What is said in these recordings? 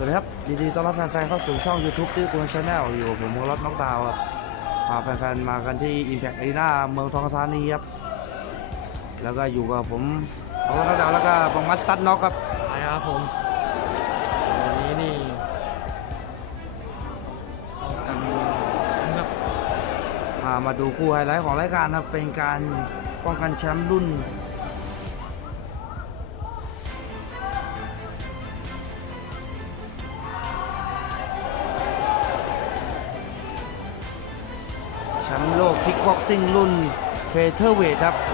วัสดีครับยินดีต้อนรับแฟนๆเข้าสู่ช่อง YouTube ที่คุณชาแนลอยู่กับผมมงรถน็อกดาวน์ครับพาแฟนๆมากันที่ Impact Arena เมืองทองธานีครับแล้วก็อยู่กับผมมงรถน็อกดาวน์แล้วก็บังมัดซัดน็อกครับไปครับผมวันนี้นี่ป้องกันแบบพามาดูคู่ไฮไลท์ของรายการครับเป็นการป้องกันแชมป์รุ่น บ็อกซิ่งรุ่นเฟเธอร์เวทครับ 154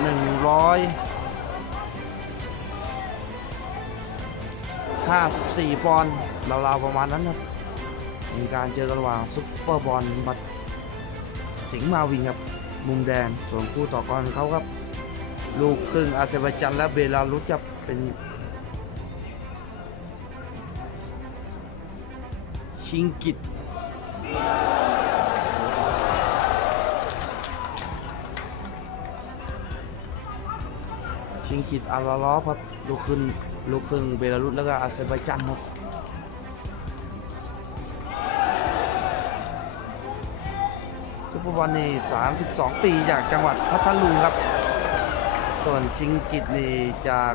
ปอนด์ราวๆประมาณนั้นครับ มีการเจอกันระหว่างซุปเปอร์บอลบัตสิงห์มาวินครับ มุมแดง ส่วนคู่ต่อกรเขาครับ ลูกครึ่งอาเซอร์ไบจันและเบลารุสครับ เป็นชิงกิต ชิงกิตอาราลอฟครับลูกครึ่งลูกครึ่งเบลารุสแล้วก็อาเซอร์ไบจันครับซุปเปอร์บอลนี่32 ปีจากจังหวัดพัทลุงครับ ส่วนชิงกิตนี่จาก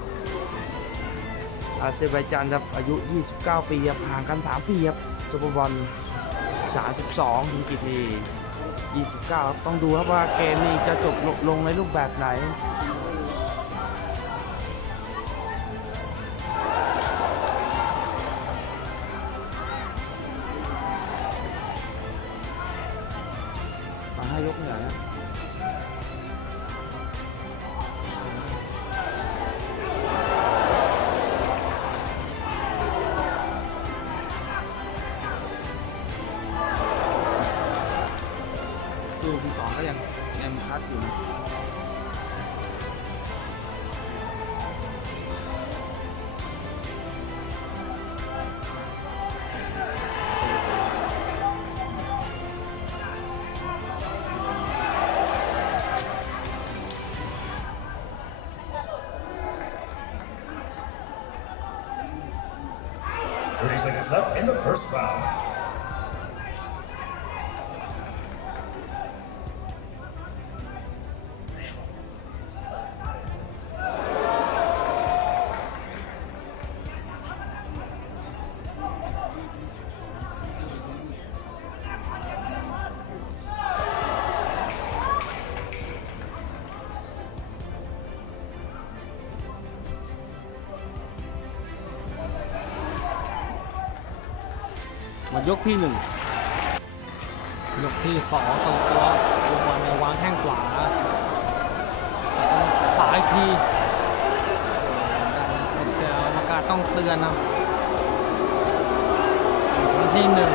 อาเซอร์ไบจานครับอายุ 29 ปีครับห่างกัน 3 ปีครับซุปเปอร์บอล32ชิงกิตนี่29 ครับ ต้องดูครับว่าเกมนี้จะจบลงในรูปแบบไหน ดูพี่ต่อก็ยังยังชัดอยู่นะ30 seconds left in the first round. มายกที่หนึ่งยกที่สองตัวตัวตัวบอลเนี่ยวางแข้งขวาขวาอีกทีเดี๋ยวกรรมการต้องเตือนนะที่หนึ่ง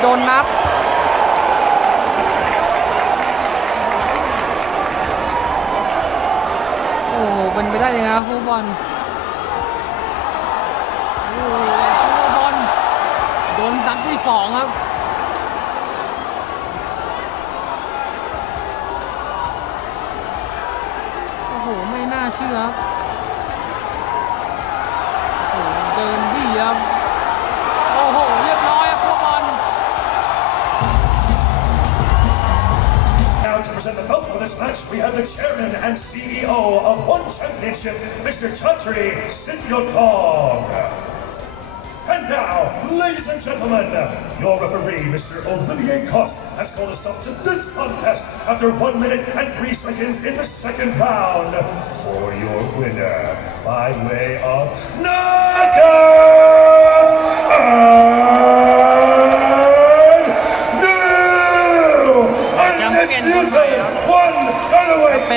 โดนนับ โอ้เป็นไปได้ยังไงครับฟุตบอลโอ้ฟุตบอลโดนนับที่สองครับโอ้โห ไม่น่าเชื่อครับ this match, we have the chairman and CEO of One Championship, Mr. Chatri Sityotong. And now, ladies and gentlemen, your referee, Mr. Olivier Cost, has called a stop to this contest after 1 minute and 3 seconds in the second round for your winner by way of knockout and new undisputed one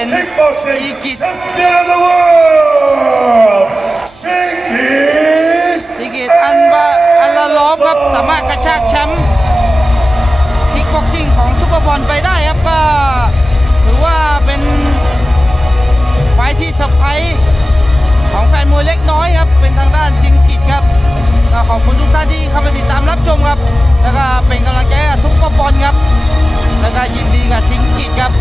featherweight kickboxing champion of the world, Shinkies สิกิตอันบาอันละล้อมครับสามารถกระชากแชมป์คิกบ็อกซิ่งของซุปเปอร์บอลไปได้ครับก็ถือว่าเป็นไฟที่เซอร์ไพรส์ของแฟนมวยเล็กน้อยครับ เป็นทางด้านชิงกิจครับก็ขอบคุณทุกท่านที่เข้ามาติดตามรับชมครับ แล้วก็เป็นกำลังใจให้กับทุกกบอลครับ แล้วก็ยินดีกับชิงกิจครับฝ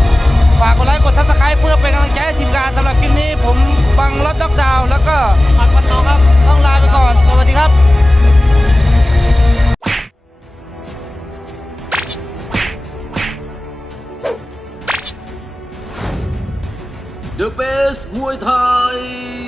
ากกดไลค์กดซับสไครป์เพื่อเป็นกำลังใจให้ทีมงานสำหรับคลิปนี้ ผมบังรถด็อกดาวน์แล้วก็ผัดวันน้องครับ ต้องลาไปก่อน สวัสดีครับ The Best มวยไทย